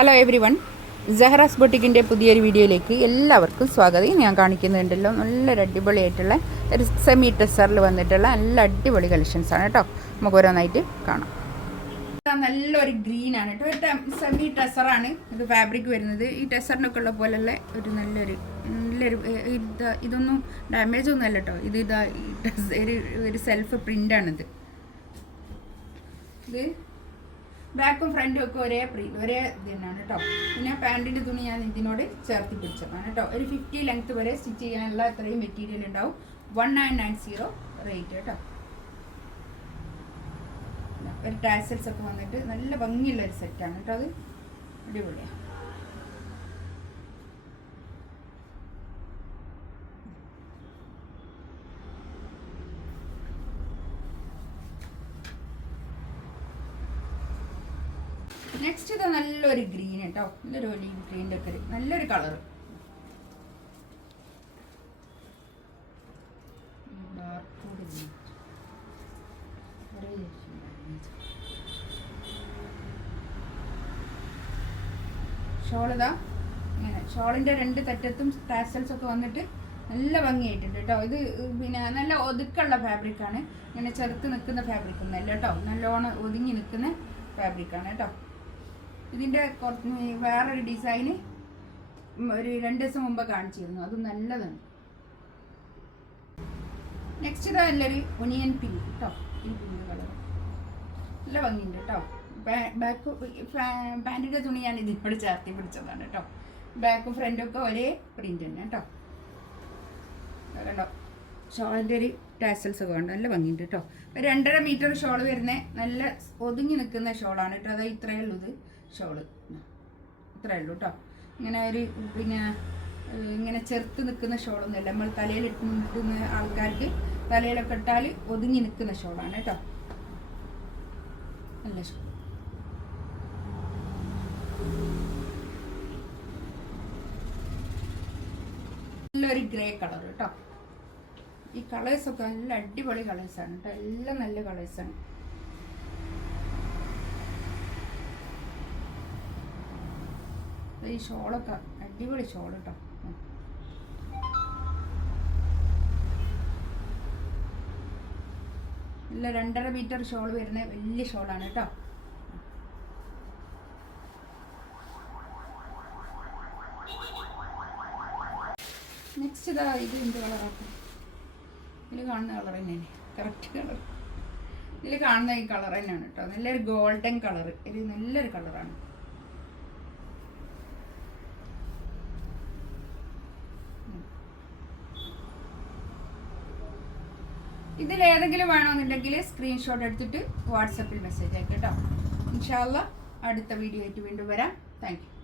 Hello every one, Jahra's ബൊട്ടിക്കിൻ്റെ പുതിയൊരു വീഡിയോയിലേക്ക് എല്ലാവർക്കും സ്വാഗതം. ഞാൻ കാണിക്കുന്നുണ്ടല്ലോ നല്ലൊരു അടിപൊളിയായിട്ടുള്ള ഒരു സെമി ടെസറിൽ വന്നിട്ടുള്ള നല്ല അടിപൊളി കളക്ഷൻസാണ് കേട്ടോ. നമുക്ക് ഓരോന്നായിട്ട് കാണാം. നല്ലൊരു ഗ്രീനാണ് കേട്ടോ. ഒരു സെമി ടെസറാണ് ഇത് ഫാബ്രിക് വരുന്നത്. ഈ ടെസറിനൊക്കെ ഉള്ള പോലുള്ള ഒരു നല്ലൊരു ഇതൊന്നും ഡാമേജ് ഒന്നും അല്ല കേട്ടോ. ഒരു സെൽഫ് പ്രിൻ്റാണിത്. ഇത് ബാക്കും ഫ്രണ്ടും ഒക്കെ ഒരേ ഇത് തന്നെയാണ് കേട്ടോ. പിന്നെ പാൻറ്റിൻ്റെ തുണി ഞാൻ ഇതിനോട് ചേർത്തി പിടിച്ചതാണ് കേട്ടോ. ഒരു 50 ലെങ്ത് വരെ സ്റ്റിച്ച് ചെയ്യാനുള്ള അത്രയും മെറ്റീരിയൽ ഉണ്ടാവും. 1990 റേറ്റ് കേട്ടോ. ഒരു ടാസൽസ് ഒക്കെ വന്നിട്ട് നല്ല ഭംഗിയുള്ള ഒരു സെറ്റാണ് കേട്ടോ. അത് അടിപൊളിയാണ്. നെക്സ്റ്റ് ഇത് നല്ലൊരു ഗ്രീൻ കേട്ടോ. നല്ലൊരു ഒലീവ് ഗ്രീൻ്റെ ഒക്കെ നല്ലൊരു കളറ്. ഷോളിതാ ഇങ്ങനെ ഷോളിൻ്റെ രണ്ട് തറ്റത്തും ടാസൽസ് ഒക്കെ വന്നിട്ട് നല്ല ഭംഗിയായിട്ടുണ്ട് കേട്ടോ. ഇത് പിന്നെ നല്ല ഒതുക്കുള്ള ഫാബ്രിക്കാണ്. ഇങ്ങനെ ചെറുത്ത് നിൽക്കുന്ന ഫാബ്രിക് ഒന്നല്ല കേട്ടോ. നല്ലോണം ഒതുങ്ങി നിൽക്കുന്ന ഫാബ്രിക്കാണ് കേട്ടോ. ഇതിൻ്റെ വേറൊരു ഡിസൈന് ഒരു 2 ദിവസം മുമ്പ് കാണിച്ചിരുന്നു. അത് നല്ലതാണ്. നെക്സ്റ്റ് ഇതാ നല്ലൊരു ഒനിയൻ പിങ്ക് കേട്ടോ. ഈ പിങ്ക് കളർ നല്ല ഭംഗിയുണ്ട് കേട്ടോ. ബാക്ക് പാൻറ്റിൻ്റെ തുണി ഞാൻ ഇതിനോട് ചേർത്തി പിടിച്ചതാണ് കേട്ടോ. ബാക്കും ഫ്രണ്ടും ഒക്കെ ഒരേ പ്രിൻ്റ് തന്നെ കേട്ടോ. കേട്ടോ ഷോളിൻ്റെ ഒരു ടാസൽസ് ഒക്കെ ഉണ്ട്. നല്ല ഭംഗിയുണ്ട് കേട്ടോ. 2.5 മീറ്റർ ഷോൾ വരുന്ന നല്ല ഒതുങ്ങി നിൽക്കുന്ന ഷോളാണ് കേട്ടോ. അതായത് ഇത്രയേ ഉള്ളൂ. ഇത് ഷോള് ഇത്രയേ ഉള്ളൂ കേട്ടോ. ഇങ്ങനെ ഒരു പിന്നെ ഇങ്ങനെ ചെറുത്ത് നിൽക്കുന്ന ഷോളൊന്നുമല്ല. നമ്മൾ തലയിൽ ഇട്ടുന്ന ആൾക്കാർക്ക് തലയിലൊക്കെ ഇട്ടാൽ ഒതുങ്ങി നിൽക്കുന്ന ഷോളാണ് കേട്ടോ. നല്ല ഷോൾ. നല്ലൊരു ഗ്രേ കളർ കേട്ടോ. ഈ കളേഴ്സൊക്കെ നല്ല അടിപൊളി കളേഴ്സാണ് കേട്ടോ. എല്ലാം നല്ല കളേഴ്സാണ്. ഈ ഷോളൊക്കെ അടിപൊളി ഷോൾ കേട്ടോ. നല്ല 2.5 മീറ്റർ ഷോൾ വരുന്ന വലിയ ഷോളാണ് കേട്ടോ. നെക്സ്റ്റ് ഇതാ ഇത് എന്ത് കളറാണ്? ഇതിൽ കാണുന്ന കളർ തന്നെയാണ് കറക്റ്റ് കളർ. ഇതിൽ കാണുന്ന ഈ കളർ തന്നെയാണ് കേട്ടോ. നല്ലൊരു ഗോൾഡൻ കളർ. ഇത് നല്ലൊരു കളറാണ്. ഇതിലേതെങ്കിലും വേണമെന്നുണ്ടെങ്കിൽ സ്ക്രീൻഷോട്ട് എടുത്തിട്ട് വാട്സപ്പിൽ മെസ്സേജ് അയക്കാം കേട്ടോ. ഇൻഷാ അല്ലാഹ് അടുത്ത വീഡിയോ ആയിട്ട് വീണ്ടും വരാം. Thank you.